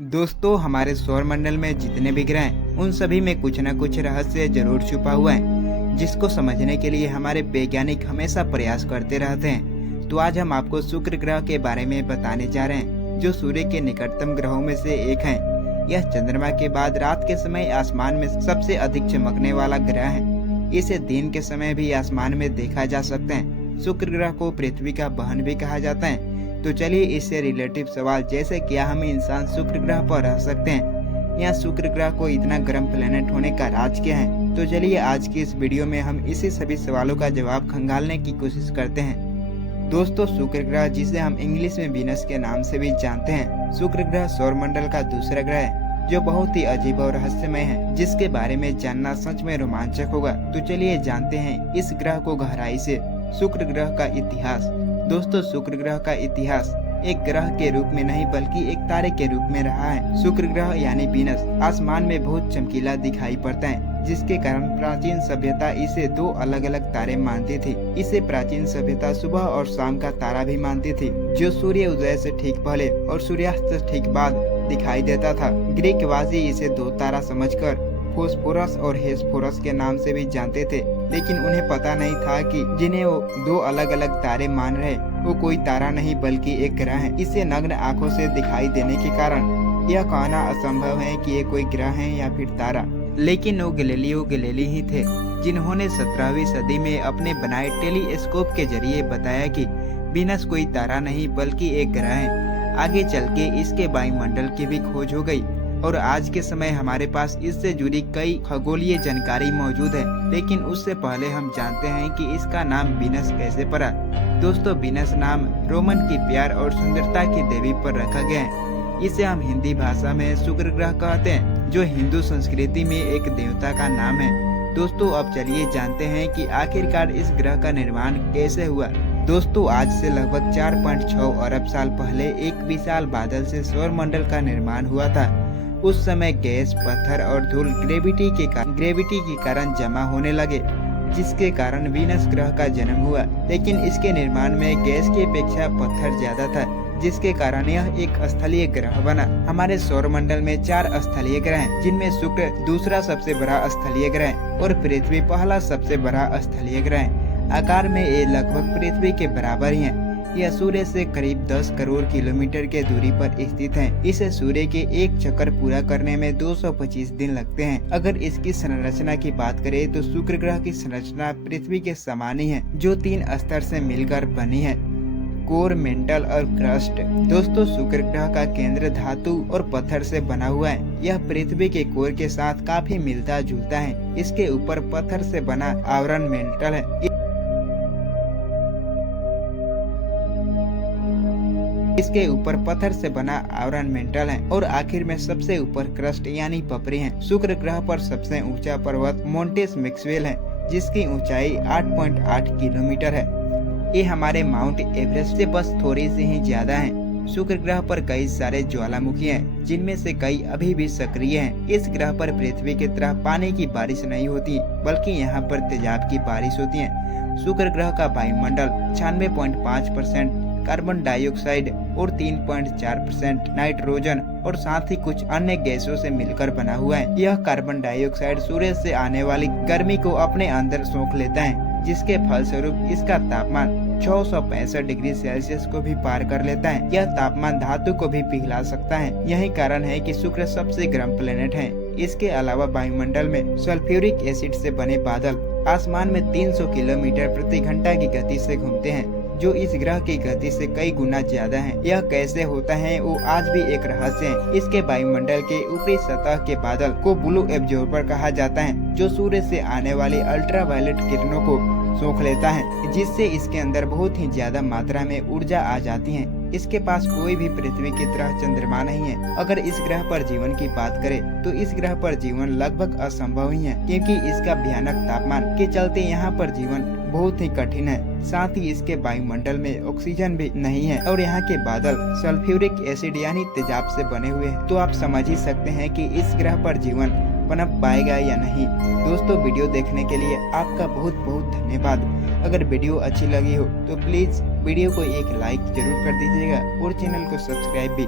दोस्तों, हमारे सौर मंडल में जितने भी ग्रह हैं उन सभी में कुछ न कुछ रहस्य जरूर छुपा हुआ है, जिसको समझने के लिए हमारे वैज्ञानिक हमेशा प्रयास करते रहते हैं। तो आज हम आपको शुक्र ग्रह के बारे में बताने जा रहे हैं, जो सूर्य के निकटतम ग्रहों में से एक है। यह चंद्रमा के बाद रात के समय आसमान में सबसे अधिक चमकने वाला ग्रह है। इसे दिन के समय भी आसमान में देखा जा सकता है। शुक्र ग्रह को पृथ्वी का बहन भी कहा जाता है। तो चलिए इससे रिलेटिव सवाल, जैसे क्या हम इंसान शुक्र ग्रह पर रह सकते हैं, या शुक्र ग्रह को इतना गर्म प्लेनेट होने का राज क्या है। तो चलिए आज की इस वीडियो में हम इसी सभी सवालों का जवाब खंगालने की कोशिश करते हैं। दोस्तों, शुक्र ग्रह, जिसे हम इंग्लिश में वीनस के नाम से भी जानते हैं, शुक्र ग्रह सौर मंडल का दूसरा ग्रह है, जो बहुत ही अजीब और रहस्यमय है, जिसके बारे में जानना सच में रोमांचक होगा। तो चलिए जानते हैं इस ग्रह को गहराई से। शुक्र ग्रह का इतिहास। दोस्तों, शुक्र ग्रह का इतिहास एक ग्रह के रूप में नहीं बल्कि एक तारे के रूप में रहा है। शुक्र ग्रह यानी वीनस आसमान में बहुत चमकीला दिखाई पड़ता है, जिसके कारण प्राचीन सभ्यता इसे दो अलग अलग तारे मानती थी। इसे प्राचीन सभ्यता सुबह और शाम का तारा भी मानती थी, जो सूर्य उदय से ठीक पहले और सूर्यास्त से ठीक बाद दिखाई देता था। ग्रीकवासी इसे दो तारा समझकर फोस्फोरस और हेस्फोरस के नाम से भी जानते थे, लेकिन उन्हें पता नहीं था कि जिन्हें वो दो अलग अलग तारे मान रहे वो कोई तारा नहीं बल्कि एक ग्रह है। इसे नग्न आंखों से दिखाई देने के कारण यह कहना असंभव है कि ये कोई ग्रह है या फिर तारा। लेकिन वो गैलीलियो गैलीली ही थे, जिन्होंने 17वीं सदी में अपने बनाए टेलीस्कोप के जरिए बताया कि वीनस कोई तारा नहीं बल्कि एक ग्रह है। आगे चल के इसके वायुमंडल की भी खोज हो गई और आज के समय हमारे पास इससे जुड़ी कई खगोलीय जानकारी मौजूद है। लेकिन उससे पहले हम जानते हैं कि इसका नाम वीनस कैसे पड़ा। दोस्तों, वीनस नाम रोमन की प्यार और सुंदरता की देवी पर रखा गया है। इसे हम हिंदी भाषा में शुक्र ग्रह कहते हैं, जो हिंदू संस्कृति में एक देवता का नाम है। दोस्तों, अब चलिए जानते हैं कि आखिरकार इस ग्रह का निर्माण कैसे हुआ। दोस्तों, आज से लगभग 4.6 अरब साल पहले एक विशाल बादल से सौर मंडल का निर्माण हुआ था। उस समय गैस, पत्थर और धूल ग्रेविटी के कारण जमा होने लगे, जिसके कारण वीनस ग्रह का जन्म हुआ। लेकिन इसके निर्माण में गैस की अपेक्षा पत्थर ज्यादा था, जिसके कारण यह एक स्थलीय ग्रह बना। हमारे सौर मंडल में 4 स्थलीय ग्रह हैं, जिनमें शुक्र दूसरा सबसे बड़ा स्थलीय ग्रह है और पृथ्वी पहला सबसे बड़ा स्थलीय ग्रह है। आकार में ये लगभग पृथ्वी के बराबर ही है। यह सूर्य से करीब 10 करोड़ किलोमीटर के दूरी पर स्थित है। इसे सूर्य के एक चक्कर पूरा करने में 225 दिन लगते हैं। अगर इसकी संरचना की बात करें तो शुक्र ग्रह की संरचना पृथ्वी के समान ही है, जो 3 स्तर से मिलकर बनी है: कोर, मेंटल और क्रस्ट। दोस्तों, शुक्र ग्रह का केंद्र धातु और पत्थर से बना हुआ है। यह पृथ्वी के कोर के साथ काफी मिलता जुलता है। इसके ऊपर पत्थर से बना आवरण मेंटल है। इसके ऊपर पत्थर से बना आवरण मेंटल है और आखिर में सबसे ऊपर क्रस्ट यानी पपरी है। शुक्र ग्रह पर सबसे ऊंचा पर्वत मोंटेस मैक्सवेल है, जिसकी ऊंचाई 8.8 किलोमीटर है। ये हमारे माउंट एवरेस्ट से बस थोड़ी सी ही ज्यादा है। शुक्र ग्रह पर कई सारे ज्वालामुखी हैं, जिनमें से कई अभी भी सक्रिय हैं। इस ग्रह पर पृथ्वी की तरह पानी की बारिश नहीं होती, बल्कि यहाँ पर तेजाब की बारिश होती है। शुक्र ग्रह का वायुमंडल 96.5% कार्बन डाइऑक्साइड और 3.4% नाइट्रोजन और साथ ही कुछ अन्य गैसों से मिलकर बना हुआ है। यह कार्बन डाइऑक्साइड सूर्य से आने वाली गर्मी को अपने अंदर सोख लेता है, जिसके फलस्वरूप इसका तापमान 665 डिग्री सेल्सियस को भी पार कर लेता है। यह तापमान धातु को भी पिघला सकता है। यही कारण है कि शुक्र सबसे गर्म प्लेनेट है। इसके अलावा वायुमंडल में सल्फ्यूरिक एसिड से बने बादल आसमान में 300 किलोमीटर प्रति घंटा की गति से घूमते हैं, जो इस ग्रह की गति से कई गुना ज्यादा है। यह कैसे होता है वो आज भी एक रहस्य है। इसके वायुमंडल के ऊपरी सतह के बादल को ब्लू एब्जॉर्बर कहा जाता है, जो सूर्य से आने वाली अल्ट्रावायलेट किरणों को सोख लेता है, जिससे इसके अंदर बहुत ही ज्यादा मात्रा में ऊर्जा आ जाती है। इसके पास कोई भी पृथ्वी की तरह चंद्रमा नहीं है। अगर इस ग्रह पर जीवन की बात करें तो इस ग्रह पर जीवन लगभग असंभव ही है, क्योंकि इसका भयानक तापमान के चलते यहाँ पर जीवन बहुत ही कठिन है। साथ ही इसके वायुमंडल में ऑक्सीजन भी नहीं है और यहाँ के बादल सल्फ्यूरिक एसिड यानी तेजाब से बने हुए हैं। तो आप समझ ही सकते हैं कि इस ग्रह पर जीवन पनप पाएगा या नहीं। दोस्तों, वीडियो देखने के लिए आपका बहुत बहुत धन्यवाद। अगर वीडियो अच्छी लगी हो तो प्लीज वीडियो को एक लाइक जरूर कर दीजिएगा और चैनल को सब्सक्राइब भी।